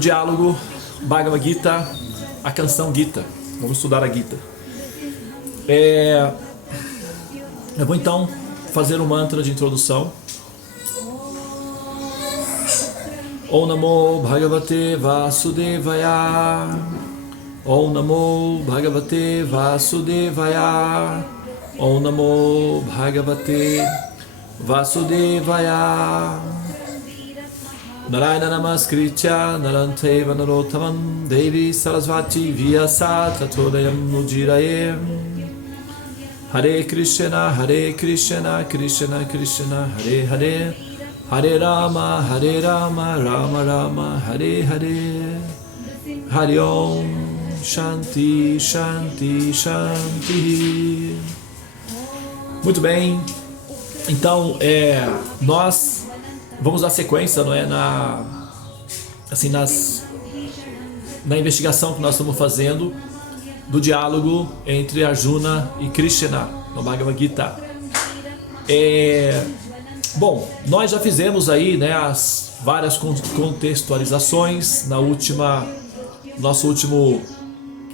diálogo Bhagavad Gita, a canção Gita. Vamos estudar a Gita. Eu vou então fazer um mantra de introdução. Om Namo Bhagavate Vasudevaya. Om Namo Bhagavate Vasudevaya. Om Namo Bhagavate Vasudevaya. Narayana Namaskritya Naranteva Narottamam Devi Sarasvati Vyasa Tatodayam Nujiraye. Hare Krishna Krishna Krishna Hare Hare, Hare Rama Rama Rama Hare Hare. Hare Om Shanti Shanti Shanti. Muito bem, então nós vamos dar sequência, não é, na investigação que nós estamos fazendo do diálogo entre Arjuna e Krishna no Bhagavad Gita. Bom, nós já fizemos aí, né, as várias contextualizações. Nosso último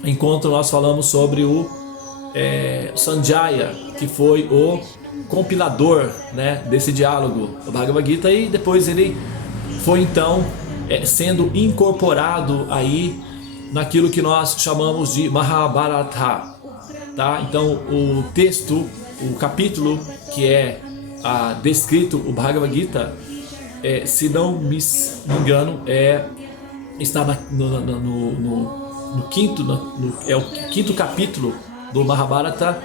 encontro nós falamos sobre o Sanjaya, que foi o compilador, né, desse diálogo do Bhagavad Gita, e depois ele foi então sendo incorporado aí naquilo que nós chamamos de Mahabharata, tá? Então o texto, o capítulo que é descrito o Bhagavad Gita, se não me engano, está no quinto, é o quinto capítulo do Mahabharata,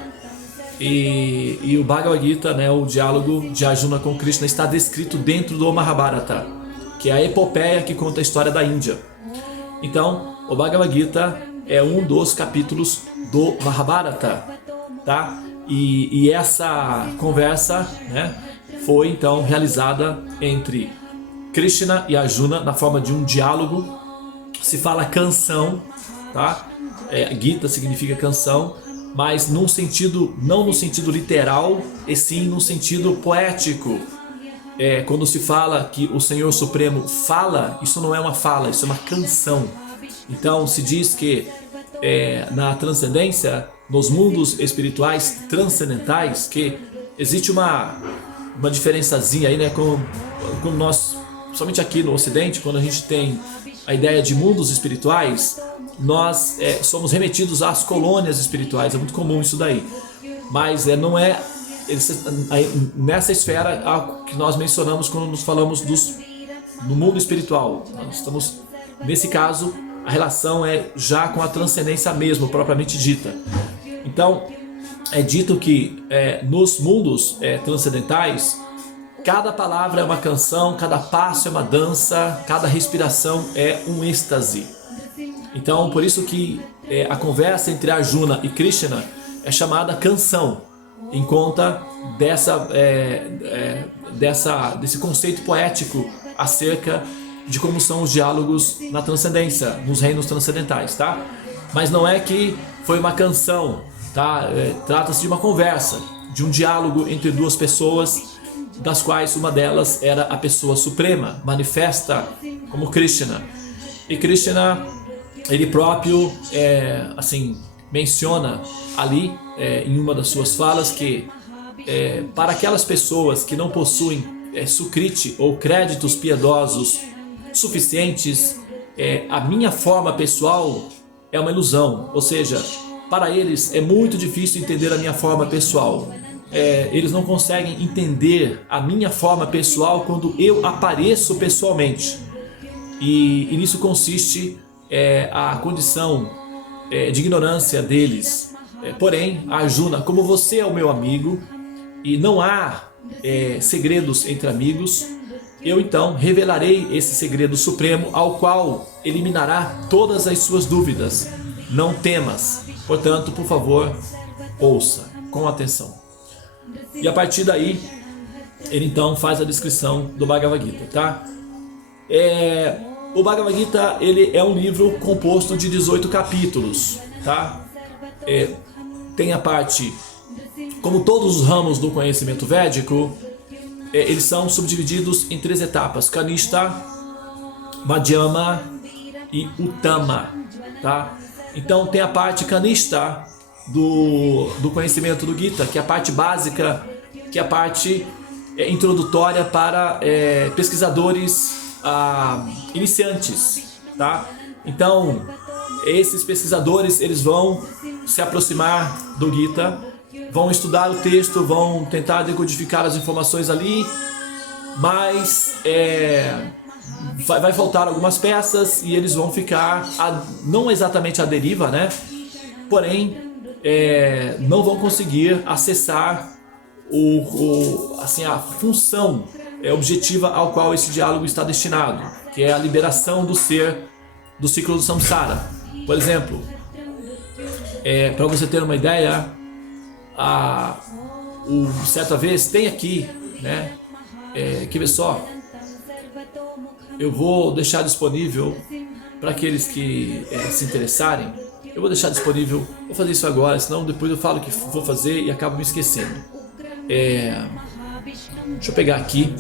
e o Bhagavad Gita, né, o diálogo de Arjuna com Krishna, está descrito dentro do Mahabharata, que é a epopeia que conta a história da Índia. Então, o Bhagavad Gita é um dos capítulos do Mahabharata, tá? E essa conversa, né, foi então realizada entre Krishna e Arjuna na forma de um diálogo. Se fala canção, tá? Gita significa canção, mas não no sentido literal, e sim no sentido poético. Quando se fala que o Senhor Supremo fala, isso não é uma fala, isso é uma canção. Então se diz que na transcendência, nos mundos espirituais transcendentais, que existe uma diferençazinha aí, né, com nós, somente aqui no Ocidente, quando a gente tem a ideia de mundos espirituais, nós somos remetidos às colônias espirituais, é muito comum isso daí, mas não é nessa esfera que nós mencionamos quando nos falamos do mundo espiritual. Nós estamos, nesse caso, a relação é já com a transcendência mesmo, propriamente dita. Então, é dito que nos mundos transcendentais, cada palavra é uma canção, cada passo é uma dança, cada respiração é um êxtase. Então, por isso que a conversa entre Arjuna e Krishna é chamada canção, em conta desse conceito poético acerca de como são os diálogos na transcendência, nos reinos transcendentais, tá? Mas não é que foi uma canção, tá? Trata-se de uma conversa, de um diálogo entre duas pessoas, das quais uma delas era a pessoa suprema, manifesta como Krishna. E Krishna, ele próprio, menciona ali, em uma das suas falas, que para aquelas pessoas que não possuem sukriti ou créditos piedosos suficientes, a minha forma pessoal é uma ilusão. Ou seja, para eles é muito difícil entender a minha forma pessoal. Eles não conseguem entender a minha forma pessoal quando eu apareço pessoalmente. E nisso consiste a condição de ignorância deles. Porém, Arjuna, como você é o meu amigo e não há segredos entre amigos, eu então revelarei esse segredo supremo, ao qual eliminará todas as suas dúvidas. Não temas, portanto, por favor, ouça com atenção. E a partir daí, ele então faz a descrição do Bhagavad Gita, tá? O Bhagavad Gita, ele é um livro composto de 18 capítulos, tá? Tem a parte, como todos os ramos do conhecimento védico, eles são subdivididos em 3 etapas: Kanishta, Madhyama e Uttama, tá? Então tem a parte Kanishta do conhecimento do Gita, que é a parte básica, que é a parte introdutória para pesquisadores iniciantes, tá? Então esses pesquisadores, eles vão se aproximar do Gita, vão estudar o texto, vão tentar decodificar as informações ali, mas vai faltar algumas peças e eles vão ficar não exatamente à deriva, né? Porém, não vão conseguir acessar assim, a função objetiva ao qual esse diálogo está destinado, que é a liberação do ser do ciclo do samsara. Por exemplo, para você ter uma ideia, certa vez tem aqui, né? Quer ver só? Eu vou deixar disponível para aqueles que se interessarem. Eu vou deixar disponível, vou fazer isso agora, senão depois eu falo que vou fazer e acabo me esquecendo. Deixa eu pegar aqui.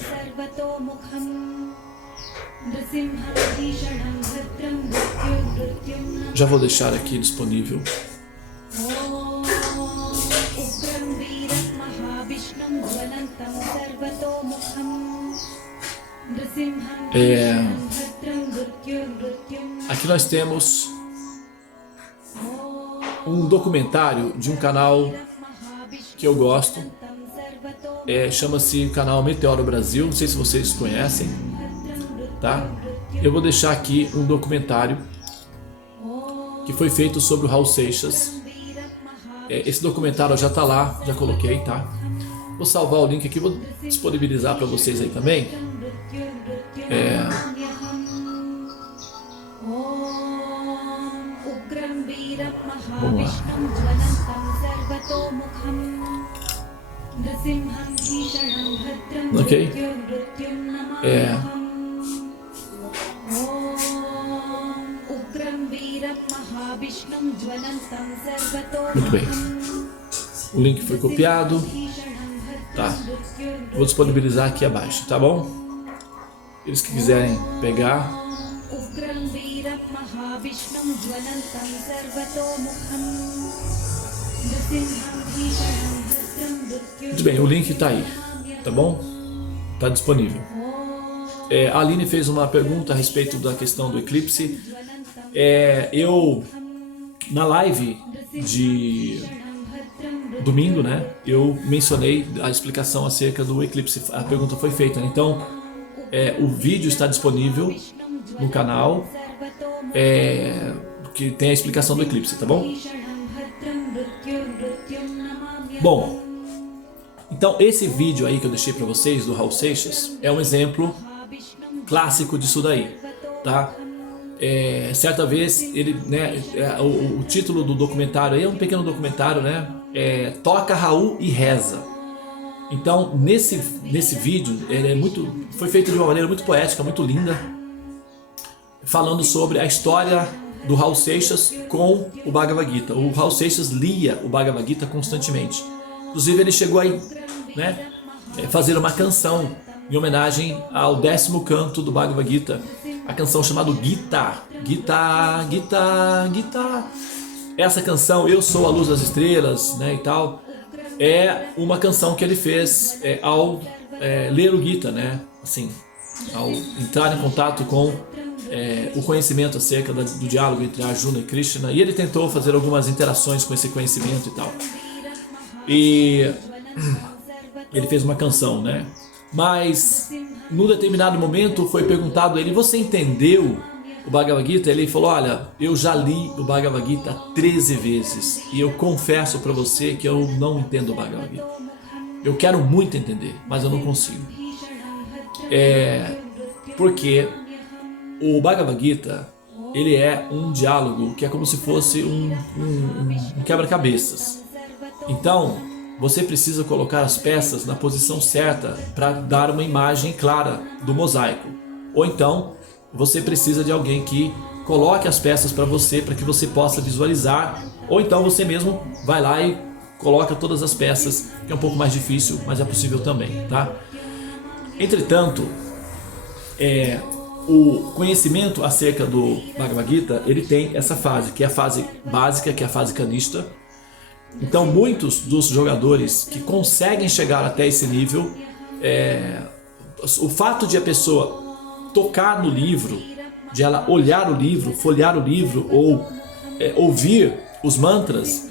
Já vou deixar aqui disponível. Aqui nós temos um documentário de um canal que eu gosto, chama-se canal Meteoro Brasil, não sei se vocês conhecem, tá? Eu vou deixar aqui um documentário que foi feito sobre o Raul Seixas. Esse documentário já está lá, já coloquei, tá? Vou salvar o link aqui, vou disponibilizar para vocês aí também. Vamos lá. Ok? Muito bem. O link foi copiado. Tá. Vou disponibilizar aqui abaixo, tá bom? Eles que quiserem pegar. Muito bem, o link está aí, tá bom? Está disponível. A Aline fez uma pergunta a respeito da questão do eclipse. Eu, na live de domingo, né, eu mencionei a explicação acerca do eclipse. A pergunta foi feita, né? Então o vídeo está disponível no canal, que tem a explicação do eclipse, tá bom? Bom, então esse vídeo aí que eu deixei para vocês do Raul Seixas é um exemplo clássico disso daí, tá? Certa vez ele, né, o título do documentário aí é um pequeno documentário, né? Toca Raul e reza. Então nesse vídeo foi feito de uma maneira muito poética, muito linda, falando sobre a história do Raul Seixas com o Bhagavad Gita. O Raul Seixas lia o Bhagavad Gita constantemente. Inclusive ele chegou a, né, fazer uma canção em homenagem ao 10º canto do Bhagavad Gita, a canção chamada Gita. Gita, Gita, Gita. Essa canção, Eu Sou a Luz das Estrelas, né, e tal, é uma canção que ele fez ao ler o Gita, né, assim, ao entrar em contato com o conhecimento acerca do diálogo entre Arjuna e Krishna, e ele tentou fazer algumas interações com esse conhecimento e tal. E ele fez uma canção, né? Mas num determinado momento foi perguntado a ele: você entendeu o Bhagavad Gita? Ele falou: olha, eu já li o Bhagavad Gita 13 vezes e eu confesso para você que eu não entendo o Bhagavad Gita. Eu quero muito entender, mas eu não consigo. Porque o Bhagavad Gita, ele é um diálogo que é como se fosse um quebra-cabeças. Então, você precisa colocar as peças na posição certa para dar uma imagem clara do mosaico. Ou então, você precisa de alguém que coloque as peças para você, para que você possa visualizar. Ou então você mesmo vai lá e coloca todas as peças, que é um pouco mais difícil, mas é possível também, tá? Entretanto, o conhecimento acerca do Bhagavad Gita, ele tem essa fase, que é a fase básica, que é a fase kanishta. Então muitos dos jogadores que conseguem chegar até esse nível, o fato de a pessoa tocar no livro, de ela olhar o livro, folhear o livro ou ouvir os mantras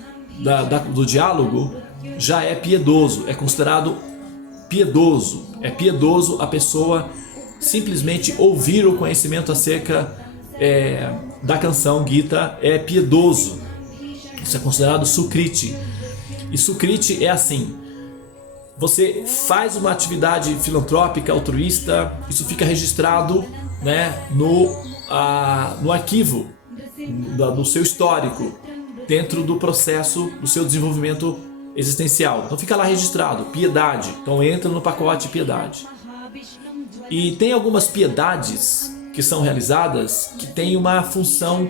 do diálogo, já é piedoso, é considerado piedoso. É piedoso a pessoa simplesmente ouvir o conhecimento acerca da canção Gita, é piedoso. Isso é considerado sukriti. E sukriti é assim: você faz uma atividade filantrópica, altruísta, isso fica registrado, né, no arquivo do seu histórico, dentro do processo do seu desenvolvimento existencial. Então fica lá registrado, piedade. Então entra no pacote piedade. E tem algumas piedades que são realizadas que têm uma função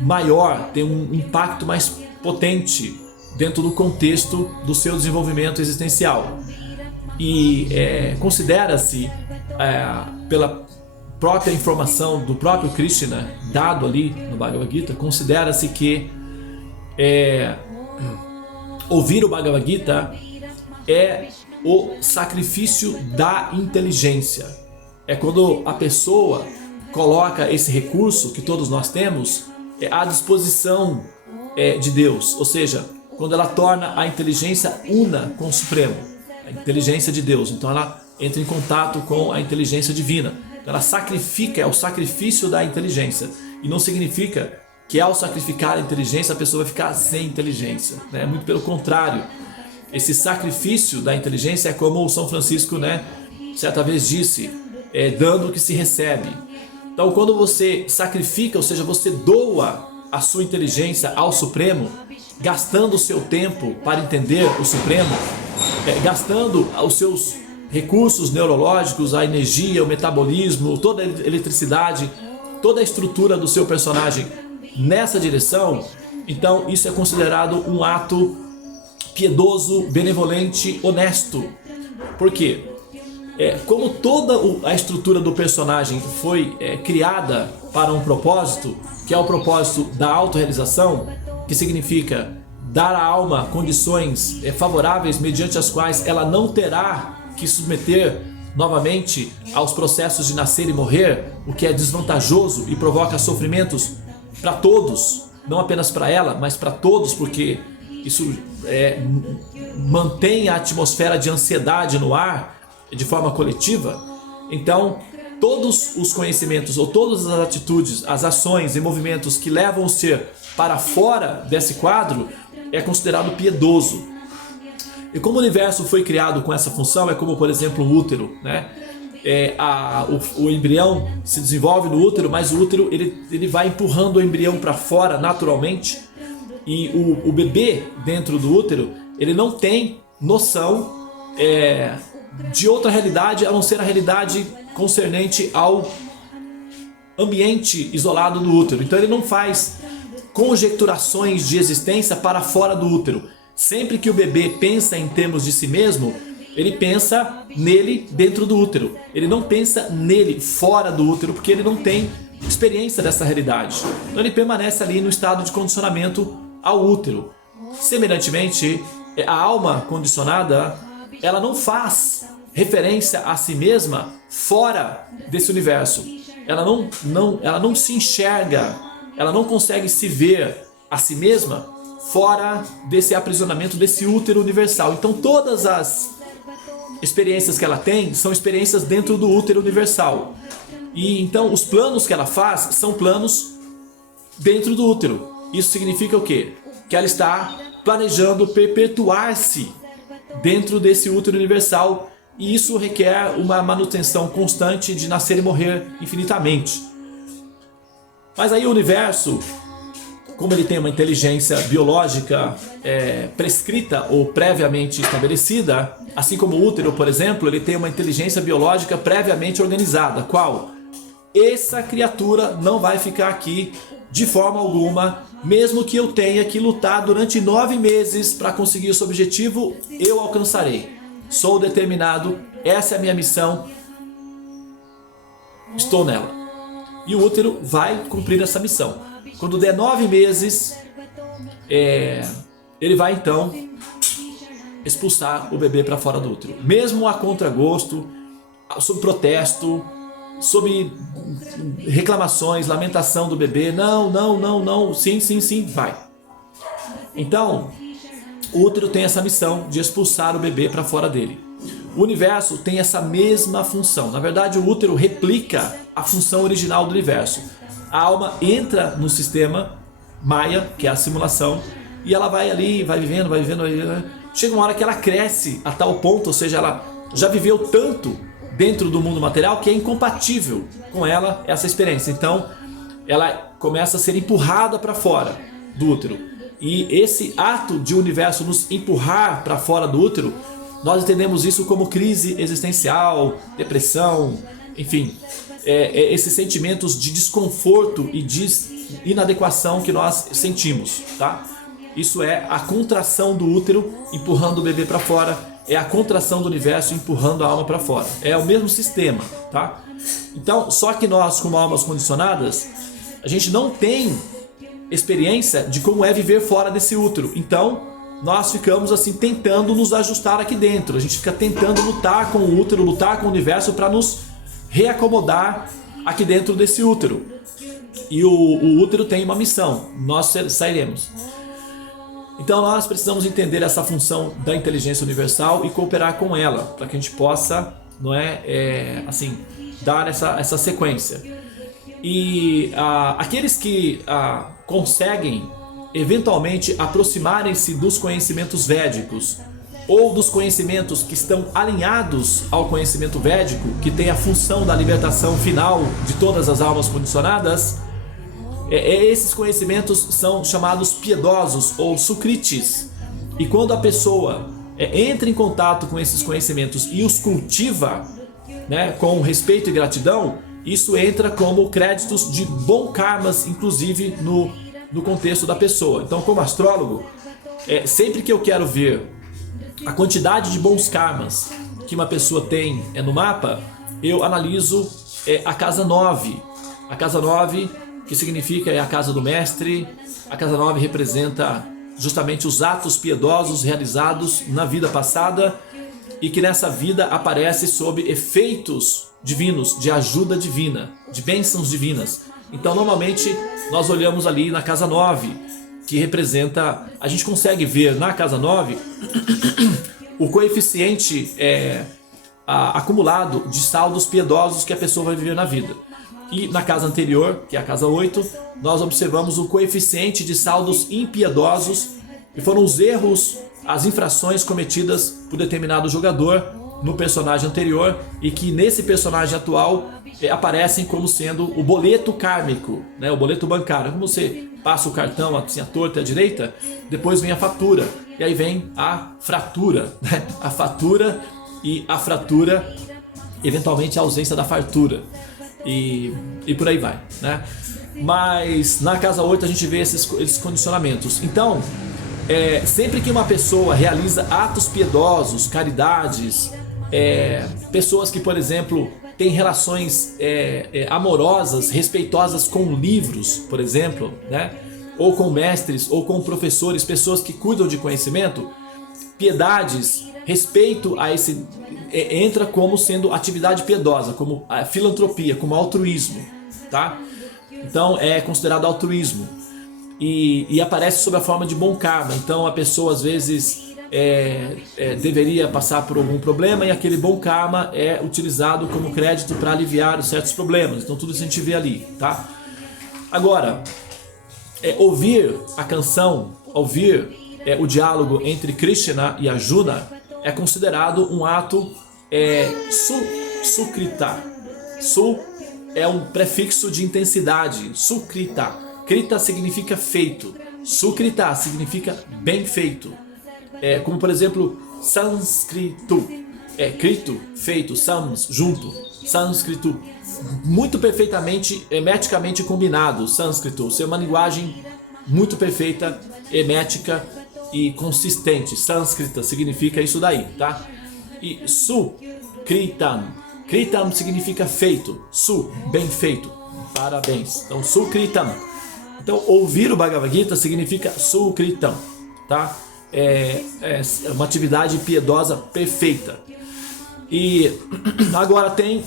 maior, tem um impacto mais potente dentro do contexto do seu desenvolvimento existencial. E considera-se, pela própria informação do próprio Krishna, dado ali no Bhagavad Gita, considera-se que ouvir o Bhagavad Gita é o sacrifício da inteligência. É quando a pessoa coloca esse recurso que todos nós temos à disposição de Deus, ou seja, quando ela torna a inteligência una com o Supremo, a inteligência de Deus. Então ela entra em contato com a inteligência divina. Ela sacrifica, é o sacrifício da inteligência. E não significa que ao sacrificar a inteligência a pessoa vai ficar sem inteligência, né? Muito pelo contrário. Esse sacrifício da inteligência é como o São Francisco, né, certa vez disse, dando o que se recebe. Então quando você sacrifica, ou seja, você doa a sua inteligência ao Supremo, gastando o seu tempo para entender o Supremo, gastando os seus recursos neurológicos, a energia, o metabolismo, toda a eletricidade, toda a estrutura do seu personagem nessa direção, então isso é considerado um ato piedoso, benevolente, honesto. Por quê? Como toda a estrutura do personagem foi criada para um propósito, que é o propósito da autorrealização, que significa dar à alma condições favoráveis mediante as quais ela não terá que submeter novamente aos processos de nascer e morrer, o que é desvantajoso e provoca sofrimentos para todos, não apenas para ela, mas para todos, porque isso mantém a atmosfera de ansiedade no ar de forma coletiva. Então todos os conhecimentos ou todas as atitudes, as ações e movimentos que levam o ser para fora desse quadro é considerado piedoso. E como o universo foi criado com essa função, é como por exemplo o útero, né? O embrião se desenvolve no útero, mas o útero ele vai empurrando o embrião para fora naturalmente, e o bebê dentro do útero ele não tem noção de outra realidade a não ser a realidade concernente ao ambiente isolado do útero. Então ele não faz conjecturações de existência para fora do útero. Sempre que o bebê pensa em termos de si mesmo, ele pensa nele dentro do útero. Ele não pensa nele fora do útero, porque ele não tem experiência dessa realidade. Então ele permanece ali no estado de condicionamento ao útero. Semelhantemente, a alma condicionada, ela não faz referência a si mesma fora desse universo. Ela não se enxerga, ela não consegue se ver a si mesma fora desse aprisionamento, desse útero universal. Então todas as experiências que ela tem são experiências dentro do útero universal. E então os planos que ela faz são planos dentro do útero. Isso significa o quê? Que ela está planejando perpetuar-se dentro desse útero universal, e isso requer uma manutenção constante de nascer e morrer infinitamente. Mas aí o universo, como ele tem uma inteligência biológica prescrita ou previamente estabelecida, assim como o útero, por exemplo, ele tem uma inteligência biológica previamente organizada. Qual? Essa criatura não vai ficar aqui de forma alguma, mesmo que eu tenha que lutar durante 9 meses para conseguir esse objetivo, eu alcançarei. Sou determinado, essa é a minha missão, estou nela. e o útero vai cumprir essa missão. Quando der 9 meses, ele vai então expulsar o bebê para fora do útero, mesmo a contragosto, sob protesto, sob reclamações, lamentação do bebê. Não, sim, vai. Então, o útero tem essa missão de expulsar o bebê para fora dele. O universo tem essa mesma função. Na verdade, o útero replica a função original do universo. A alma entra no sistema Maya, que é a simulação, e ela vai ali, vai vivendo. Chega uma hora que ela cresce a tal ponto, ou seja, ela já viveu tanto dentro do mundo material que é incompatível com ela essa experiência. Então, ela começa a ser empurrada para fora do útero. E esse ato de o universo nos empurrar para fora do útero, nós entendemos isso como crise existencial, depressão, enfim, esses sentimentos de desconforto e de inadequação que nós sentimos, tá? Isso é a contração do útero empurrando o bebê para fora, é a contração do universo empurrando a alma para fora. É o mesmo sistema, tá? Então, só que nós, como almas condicionadas, a gente não tem experiência de como é viver fora desse útero. Então, nós ficamos assim tentando nos ajustar aqui dentro. A gente fica tentando lutar com o útero, lutar com o universo para nos reacomodar aqui dentro desse útero. E o útero tem uma missão: nós sairemos. Então nós precisamos entender essa função da inteligência universal e cooperar com ela, para que a gente possa, não assim, dar essa sequência. E aqueles que conseguem eventualmente aproximarem-se dos conhecimentos védicos ou dos conhecimentos que estão alinhados ao conhecimento védico, que tem a função da libertação final de todas as almas condicionadas, esses conhecimentos são chamados piedosos ou sukritis. E quando a pessoa entra em contato com esses conhecimentos e os cultiva, né, com respeito e gratidão, isso entra como créditos de bom karmas, inclusive no contexto da pessoa. Então, como astrólogo, sempre que eu quero ver a quantidade de bons karmas que uma pessoa tem no mapa, eu analiso a casa 9. A casa 9, que significa a casa do mestre. A casa 9 representa justamente os atos piedosos realizados na vida passada e que nessa vida aparece sob efeitos divinos, de ajuda divina, de bênçãos divinas. Então, normalmente, nós olhamos ali na casa 9, que representa... A gente consegue ver na casa 9 o coeficiente acumulado de saldos piedosos que a pessoa vai viver na vida. E na casa anterior, que é a casa 8, nós observamos o coeficiente de saldos impiedosos, que foram os erros, as infrações cometidas por determinado jogador no personagem anterior e que nesse personagem atual aparecem como sendo o boleto kármico, né? O boleto bancário. Como você passa o cartão assim, à torta e à direita, depois vem a fatura e aí vem a fratura, né? A fatura e a fratura, eventualmente a ausência da fartura. E por aí vai, né? Mas na casa 8 a gente vê esses condicionamentos. Então, sempre que uma pessoa realiza atos piedosos, caridades, pessoas que, por exemplo, têm relações amorosas, respeitosas com livros, por exemplo, né? Ou com mestres, ou com professores, pessoas que cuidam de conhecimento, piedades, respeito a esse... entra como sendo atividade piedosa, como a filantropia, como altruísmo, tá? Então é considerado altruísmo e aparece sob a forma de bom karma. Então a pessoa às vezes deveria passar por algum problema e aquele bom karma é utilizado como crédito para aliviar certos problemas. Então tudo isso a gente vê ali, tá? Agora, ouvir a canção, ouvir o diálogo entre Krishna e Arjuna é considerado um ato sukrita. Su é um prefixo de intensidade. Sukrita. Krita significa feito. Sukrita significa bem feito. Como por exemplo, sânscrito. Krito, feito, sams, junto. Sânscrito. Muito perfeitamente, hermeticamente combinado. Sânscrito. Isso é uma linguagem muito perfeita, hermética e consistente. Sânscrita significa isso daí, tá? E su, kritam. Kritam significa feito. Su, bem feito, tá? Parabéns. Então, Sukritam. Então, ouvir o Bhagavad Gita significa Sukritam, tá? É uma atividade piedosa perfeita. E agora tem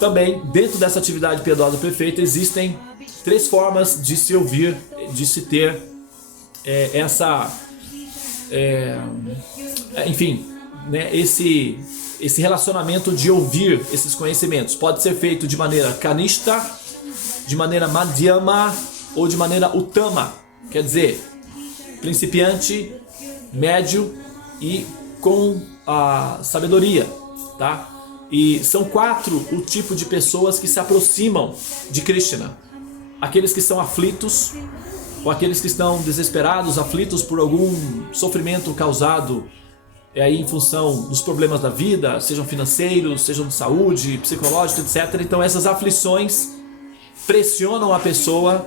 também, dentro dessa atividade piedosa perfeita, existem 3 formas de se ouvir, de se ter enfim, né, esse relacionamento de ouvir esses conhecimentos. Pode ser feito de maneira kanishta, de maneira madhyama ou de maneira uttama, quer dizer, principiante, médio e com a sabedoria, tá? E são 4 o tipo de pessoas que se aproximam de Krishna: aqueles que são aflitos, ou aqueles que estão desesperados, aflitos por algum sofrimento causado aí em função dos problemas da vida, sejam financeiros, sejam de saúde, psicológicos, etc. Então essas aflições pressionam a pessoa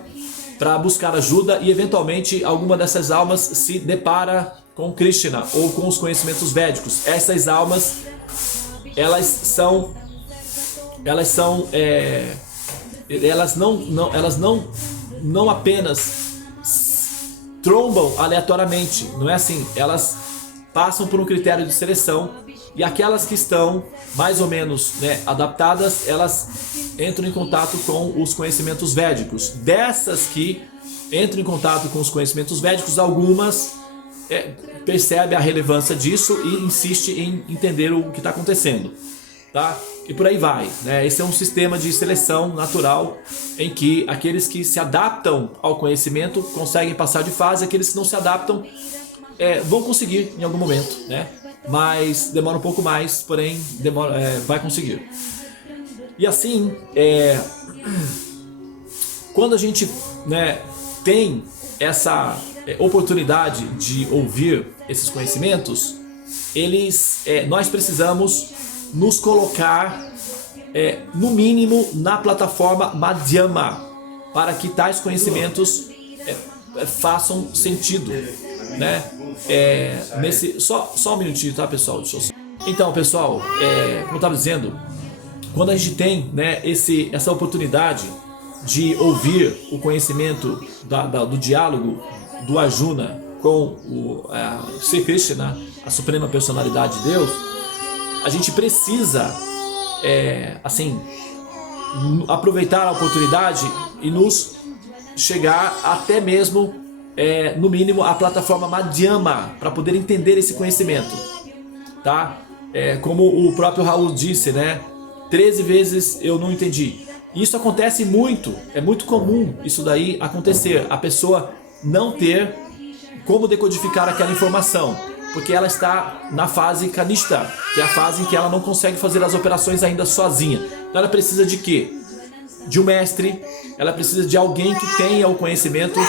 para buscar ajuda e eventualmente alguma dessas almas se depara com Krishna ou com os conhecimentos védicos. Essas almas, elas não apenas trombam aleatoriamente, não é assim, elas passam por um critério de seleção e aquelas que estão mais ou menos, né, adaptadas, elas entram em contato com os conhecimentos védicos. Dessas que entram em contato com os conhecimentos védicos, algumas percebem a relevância disso e insistem em entender o que está acontecendo, tá? E por aí vai, né? Esse é um sistema de seleção natural em que aqueles que se adaptam ao conhecimento conseguem passar de fase, aqueles que não se adaptam vão conseguir em algum momento, né? Mas demora um pouco mais, porém vai conseguir. E assim, quando a gente, né, tem essa oportunidade de ouvir esses conhecimentos, nós precisamos nos colocar no mínimo na plataforma Madhyama para que tais conhecimentos façam sentido, né? Só um minutinho, tá, pessoal? Então, pessoal, como eu estava dizendo, quando a gente tem, né, essa oportunidade de ouvir o conhecimento do diálogo do Arjuna com o Sri Krishna, a suprema personalidade de Deus, a gente precisa aproveitar a oportunidade e nos chegar até mesmo no mínimo a plataforma Madhyama para poder entender esse conhecimento, tá? Como o próprio Raul disse, né? 13 vezes eu não entendi. Isso acontece muito, é muito comum isso daí acontecer, a pessoa não ter como decodificar aquela informação, porque ela está na fase kanishta, que é a fase em que ela não consegue fazer as operações ainda sozinha. Então ela precisa de quê? De um mestre, ela precisa de alguém que tenha o conhecimento.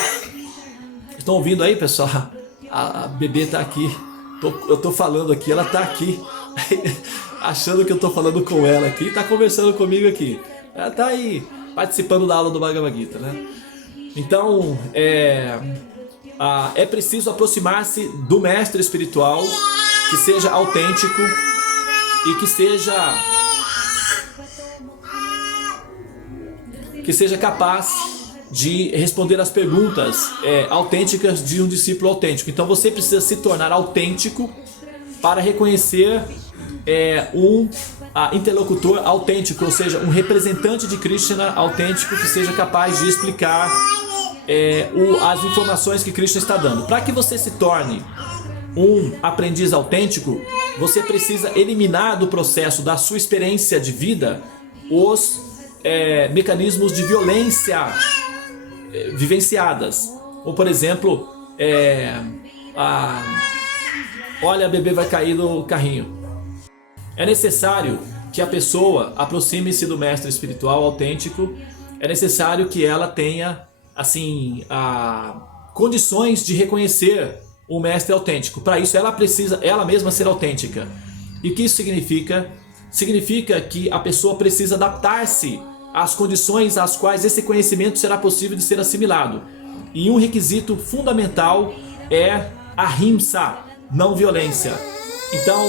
Estão ouvindo aí, pessoal? A bebê está aqui, eu estou falando aqui, ela está aqui, achando que eu estou falando com ela aqui, está conversando comigo aqui. Ela está aí, participando da aula do Bhagavad Gita, né? Então, é preciso aproximar-se do mestre espiritual que seja autêntico e que seja capaz de responder as perguntas autênticas de um discípulo autêntico. Então você precisa se tornar autêntico para reconhecer um interlocutor autêntico, ou seja, um representante de Krishna autêntico que seja capaz de explicar as informações que Krishna está dando. Para que você se torne um aprendiz autêntico, você precisa eliminar do processo da sua experiência de vida os mecanismos de violência vivenciadas. Ou, por exemplo, olha, a bebê vai cair no carrinho. É necessário que a pessoa aproxime-se do mestre espiritual autêntico. É necessário que ela tenha condições de reconhecer o mestre autêntico. Para isso ela precisa ela mesma ser autêntica. E o que isso significa? Significa que a pessoa precisa adaptar-se às condições às quais esse conhecimento será possível de ser assimilado. E um requisito fundamental é a ahimsa, não violência. Então,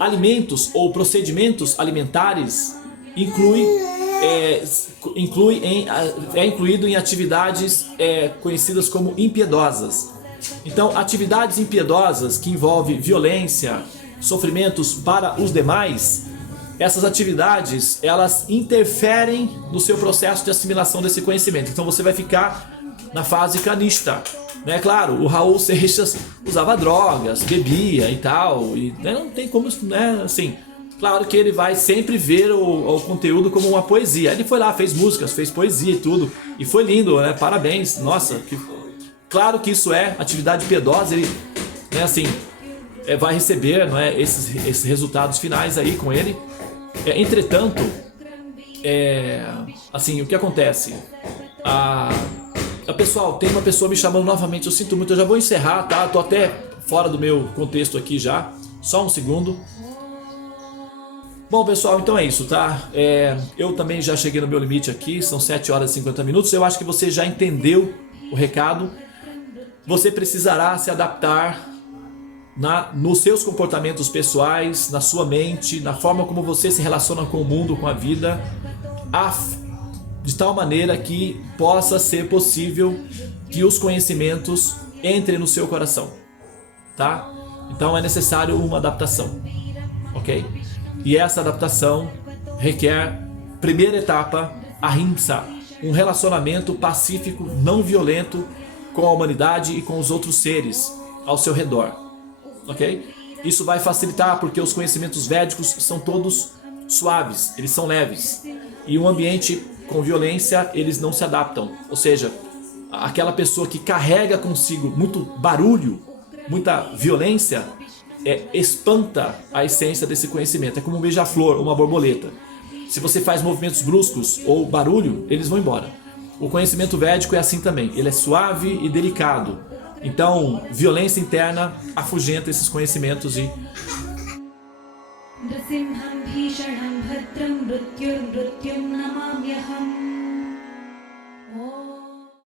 alimentos ou procedimentos alimentares inclui é incluído em atividades conhecidas como impiedosas. Então, atividades impiedosas que envolvem violência, sofrimentos para os demais, essas atividades, elas interferem no seu processo de assimilação desse conhecimento. Então você vai ficar na fase kanishta, né? Claro, o Raul Seixas usava drogas, bebia e tal, e né, não tem como, né, assim, claro que ele vai sempre ver o conteúdo como uma poesia. Ele foi lá, fez músicas, fez poesia e tudo, e foi lindo, né? Parabéns, nossa, claro que isso é atividade piedosa, ele, né, assim, vai receber, não é, esses resultados finais aí com ele. Entretanto, assim, o que acontece? Pessoal, tem uma pessoa me chamando novamente, eu sinto muito, eu já vou encerrar, tá? Tô até fora do meu contexto aqui já, só um segundo. Bom, pessoal, então é isso, tá? Eu também já cheguei no meu limite aqui, são 7 horas e 50 minutos, eu acho que você já entendeu o recado. Você precisará se adaptar nos seus comportamentos pessoais, na sua mente, na forma como você se relaciona com o mundo, com a vida, de tal maneira que possa ser possível que os conhecimentos entrem no seu coração, tá? Então é necessário uma adaptação, ok? E essa adaptação requer, primeira etapa, ahimsa, um relacionamento pacífico, não violento com a humanidade e com os outros seres ao seu redor. Ok? Isso vai facilitar porque os conhecimentos védicos são todos suaves, eles são leves. E um ambiente com violência, eles não se adaptam. Ou seja, aquela pessoa que carrega consigo muito barulho, muita violência, espanta a essência desse conhecimento. É como um beija-flor, uma borboleta. Se você faz movimentos bruscos ou barulho, eles vão embora. O conhecimento védico é assim também. Ele é suave e delicado. Então, violência interna afugenta esses conhecimentos e Nrsimham bhishanam bhadram mrityur mrityum namamyaham